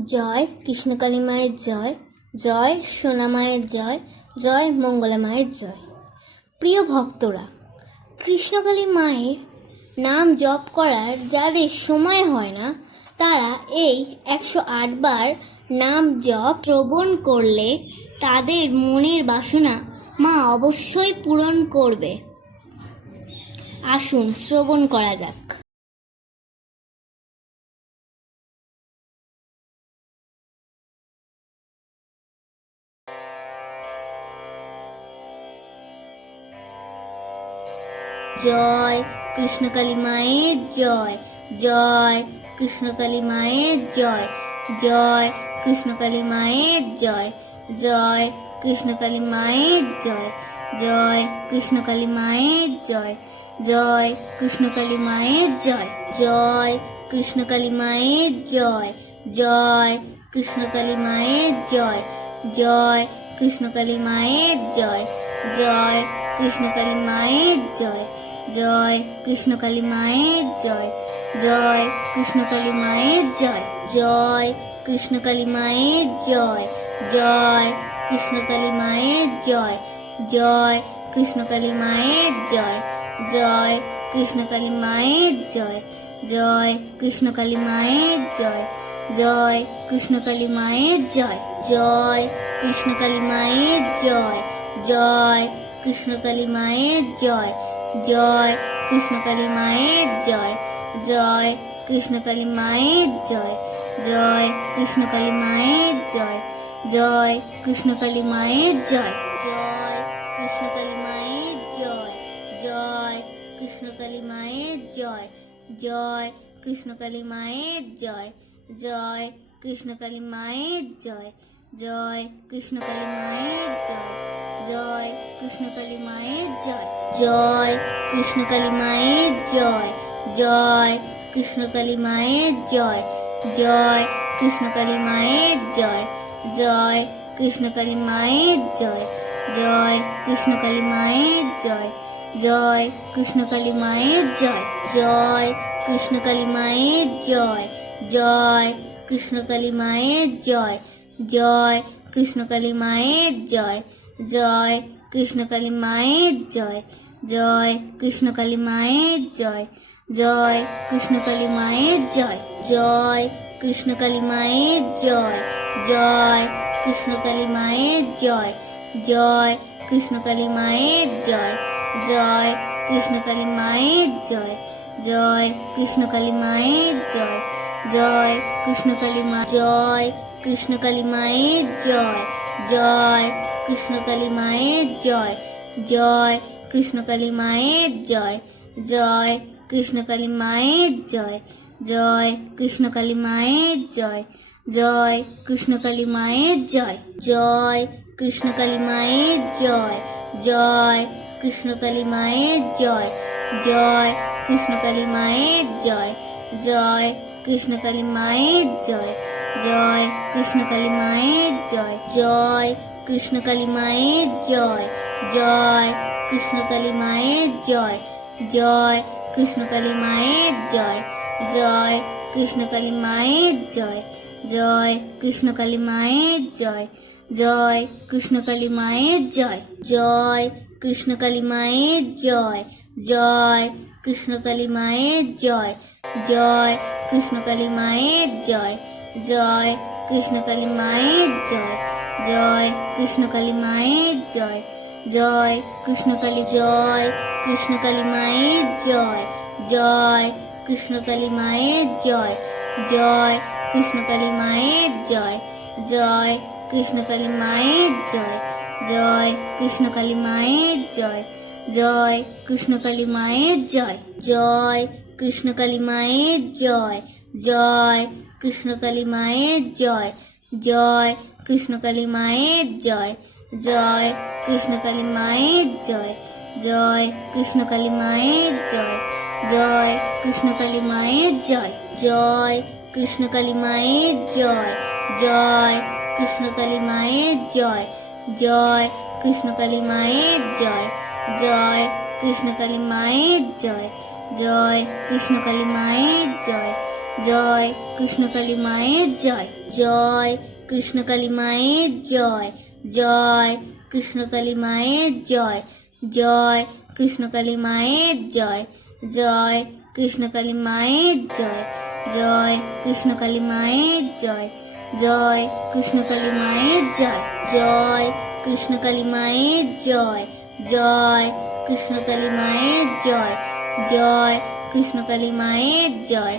জয় কৃষ্ণকালী মায়ের জয় জয় সোনা মায়ের জয় জয় মঙ্গলা মায়ের জয়। প্রিয় ভক্তরা, কৃষ্ণকালী মায়ের নাম জপ করার যাদের সময় হয় না, তারা এই একশো বার নাম জপ শ্রবণ করলে তাদের মনের বাসনা মা অবশ্যই পূরণ করবে। আসুন শ্রবণ করা যাক। জয় কৃষ্ণকালী মায়ের জয় জয় কৃষ্ণকালী মায়ের জয় জয় কৃষ্ণকালী মায়ের জয় জয় কৃষ্ণকালী মায়ের জয় জয় কৃষ্ণকালী মায়ের জয় জয় কৃষ্ণকালী মায়ের জয় জয় কৃষ্ণকালী মায়ের জয় জয় কৃষ্ণকালী মায়ের জয় জয় কৃষ্ণকালী মায়ের জয় জয় কৃষ্ণকালী মায়ের জয় জয় কৃষ্ণকালী মায়ের জয় জয় কৃষ্ণকালী মায়ের জয় জয় কৃষ্ণকালী মায়ের জয় জয় কৃষ্ণকালী মায়ের জয় জয় কৃষ্ণকালী মায়ের জয় জয় কৃষ্ণকালী মায়ের জয় জয় কৃষ্ণকালী মায়ের জয় জয় কৃষ্ণকালী মায়ের জয় জয় কৃষ্ণকালী মায়ের জয় জয় কৃষ্ণকালী মায়ের জয় জয় কৃষ্ণকালী মায়ের জয় জয় কৃষ্ণকালী মায়ের জয় জয় কৃষ্ণকালী মায়ের জয় জয় কৃষ্ণকালী মায়ের জয় জয় কৃষ্ণকালী মায়ের জয় জয় কৃষ্ণকালী মায়ের জয় জয় কৃষ্ণকালী মায়ের জয় জয় কৃষ্ণকালী মায়ের জয় জয় কৃষ্ণকালী মায়ের জয় জয় কৃষ্ণকালী মায়ের জয় জয় কৃষ্ণকালী মায়ের জয় জয় কৃষ্ণকালী মায়ের জয় জয় কৃষ্ণকালী মায়ের জয় জয় কৃষ্ণকালী মায়ের জয় জয় কৃষ্ণকালী মায়ের জয় জয় কৃষ্ণকালী মায়ের জয় জয় কৃষ্ণকালী মায়ের জয় জয় কৃষ্ণকালী মায়ের জয় জয় কৃষ্ণকালী মায়ের জয় জয় কৃষ্ণকালী মায়ের জয় জয় কৃষ্ণকালী মায়ের জয় জয় কৃষ্ণকালী মায়ের জয় জয় কৃষ্ণকালী মায়ের জয় জয় কৃষ্ণকালী মায়ের জয় জয় কৃষ্ণকালী মায়ের জয় জয় কৃষ্ণকালী মায়ের জয় জয় কৃষ্ণকালী মায়ের জয় জয় কৃষ্ণকালী মা জয় কৃষ্ণকালী মায়ের জয় জয় কৃষ্ণকালী মায়ের জয় জয় কৃষ্ণকালী মায়ের জয় জয় কৃষ্ণকালী মায়ের জয় জয় কৃষ্ণকালী মায়ের জয় জয় কৃষ্ণকালী মায়ের জয় জয় কৃষ্ণকালী মায়ের জয় জয় কৃষ্ণকালী মায়ের জয় জয় কৃষ্ণকালী মায়ের জয় জয় কৃষ্ণকালী মায়ের জয় জয় কৃষ্ণকালী মায়ের জয় জয় কৃষ্ণকালী মায়ের জয় জয় কৃষ্ণকালী মায়ের জয় জয় কৃষ্ণকালী মায়ের জয় জয় কৃষ্ণকালী মায়ের জয় জয় কৃষ্ণকালী মায়ের জয় জয় কৃষ্ণকালী মায়ের জয় জয় কৃষ্ণকালী মায়ের জয় জয় কৃষ্ণকালী মায়ের জয় জয় কৃষ্ণকালী মায়ের জয় জয় কৃষ্ণকালী মায়ের জয় জয় কৃষ্ণকালী মায়ের জয় জয় কৃষ্ণকালী জয় কৃষ্ণকালী মায়ের জয় জয় কৃষ্ণকালী মায়ের জয় জয় কৃষ্ণকালী মায়ের জয় জয় কৃষ্ণকালী মায়ের জয় জয় কৃষ্ণকালী মায়ের জয় জয় কৃষ্ণকালী মায়ের জয় জয় কৃষ্ণকালী মায়ের জয় জয় কৃষ্ণকালী মায়ের জয় জয় কৃষ্ণকালী মায়ের জয় জয় কৃষ্ণকালী মায়ের জয় জয় কৃষ্ণকালী মায়ের জয় জয় কৃষ্ণকালী মায়ের জয় জয় কৃষ্ণকালী মায়ের জয় জয় কৃষ্ণকালী মায়ের জয় জয় কৃষ্ণকালী মায়ের জয় জয় কৃষ্ণকালী মায়ের জয় জয় কৃষ্ণকালী মায়ের জয় জয় কৃষ্ণকালী মায়ের জয় জয় কৃষ্ণকালী মায়ের জয় জয় কৃষ্ণকালী মায়ের জয় জয় কৃষ্ণকালী মায়ের জয় জয় কৃষ্ণকালী মায়ের জয় জয় কৃষ্ণকালী মায়ের জয় জয় কৃষ্ণকালী মায়ের জয় জয় কৃষ্ণকালী মায়ের জয় জয় কৃষ্ণকালী মায়ের জয় জয় কৃষ্ণকালী মায়ের জয়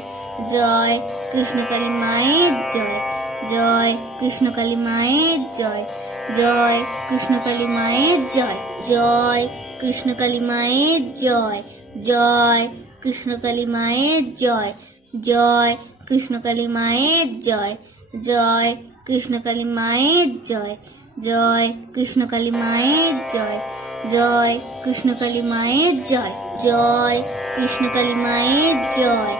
জয় কৃষ্ণকালী মায়ের জয় জয় কৃষ্ণকালী মায়ের জয় জয় কৃষ্ণকালী মায়ের জয় জয় কৃষ্ণকালী মায়ের জয় জয় কৃষ্ণকালী মায়ের জয় জয় কৃষ্ণকালী মায়ের জয় জয় কৃষ্ণকালী মায়ের জয় জয় কৃষ্ণকালী মায়ের জয় জয় কৃষ্ণকালী মায়ের জয় জয় কৃষ্ণকালী মায়ের জয়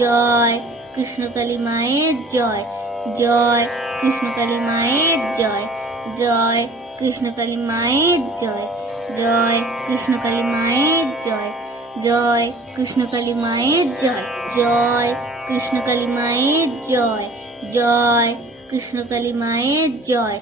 জয় কৃষ্ণকালী মায়ের জয় জয় কৃষ্ণকালী মায়ের জয় জয় কৃষ্ণকালী মায়ের জয় জয় কৃষ্ণকালী মায়ের জয় জয় কৃষ্ণকালী মায়ের জয় জয় কৃষ্ণকালী মায়ের জয় জয় কৃষ্ণকালী মায়ের জয়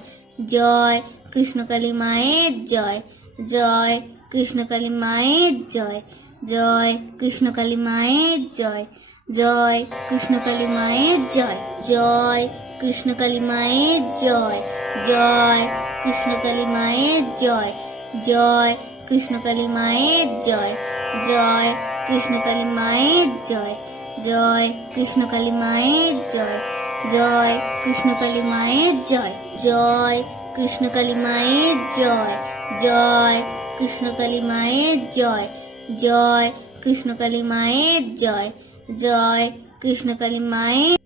জয় কৃষ্ণকালী মায়ের জয় জয় কৃষ্ণকালী মায়ের জয় জয় কৃষ্ণকালী মায়ের জয় জয় কৃষ্ণকালী মায়ের জয় জয় কৃষ্ণকালী মায়ের জয় জয় কৃষ্ণকালী মায়ের জয় জয় কৃষ্ণকালী মায়ের জয় জয় কৃষ্ণকালী মায়ের জয় জয় কৃষ্ণকালী মায়ের জয় জয় কৃষ্ণকালী মায়ের জয় জয় কৃষ্ণকালী মায়ের জয় জয় কৃষ্ণকালী মায়ের জয় জয় কৃষ্ণকালী মায়ের জয় জয় কৃষ্ণকালী মায়ের